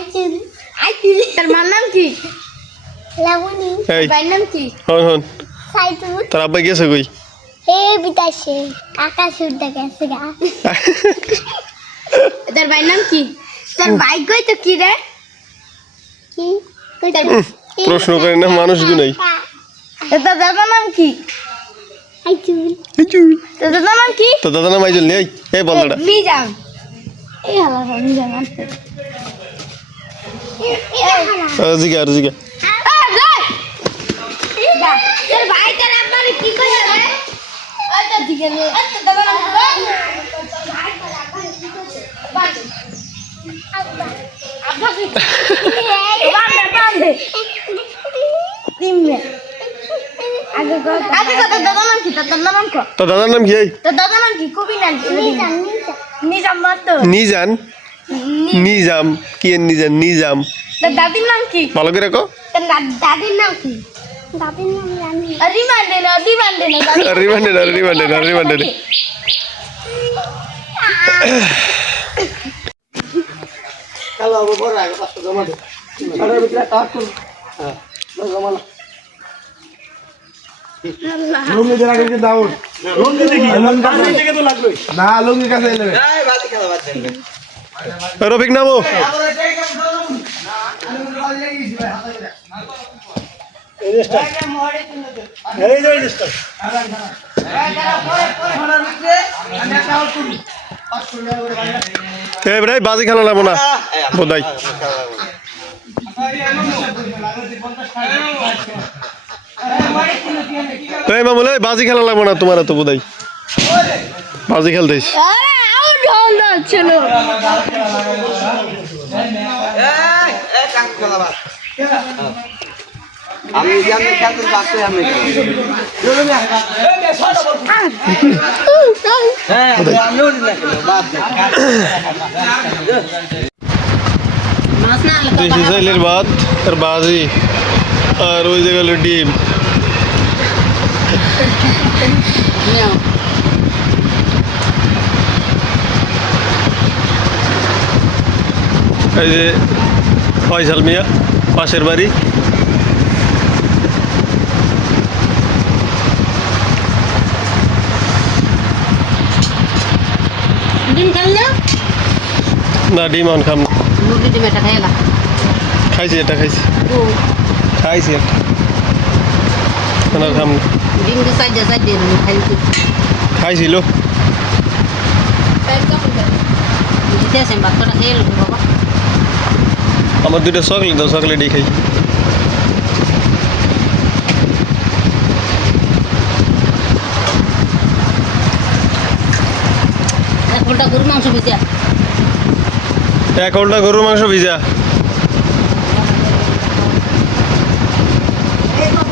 আইচুল আইতি মার নাম কি? লাবণী। ভাইয়ের নাম কি? হন হন। সাইতুল তোর আব্বা গেছে কই? হে বিতাসে আকাশ উড়তে গেছে গা। তোর ভাইয়ের নাম কি? তোর ভাই কই তো কি রে? কি? প্রশ্ন করে না মানুষ গুনাই তোর দাদার নাম কি? আইচুল তোর দাদার নাম কি? তো দাদা নাম আইজল নেই? এই বলটা এই হালা জিগা আর জিগা তোর তোর কি? তোর দাদার নাম কি? আব্বা কি বান্দে বান্দে নাম কি? কর কি। নাম কি? নাম নিজাম নিজাম নিজাম নিজাম কি এর নিজাম তোর দাদির নাম কি ভালো করে কো দা- দাদির নাম কি? না রিমান্ডে না রিমান্ডে না লুঙ্গি কাছে রফিক, নামো। বাজি খেলা লাগবো না। বোধাই মামুল বাজি খেলা লাগবো না তোমার তো বোধাই বাজি খেলতেইস আরে আউট আমি আমি খেলতে পারছি আমি হ্যাঁ বাদ দেশি চাইলের ভাত আর বাজি আর ওই গেল ডিম। এই যে ফয়সাল মিয়া পাশের বাড়ি। না? ডিম আন খাম। খাইছি এটা খাইছি। খাইছি একটা। খাম খাইছিল বাবা। আমার দুটো চকলেট দাও চকলেটই খাই। ফুলটা গরু মাংস বেঁচে এক ঘণ্টা গরুর মাংস ভিজা। এই তো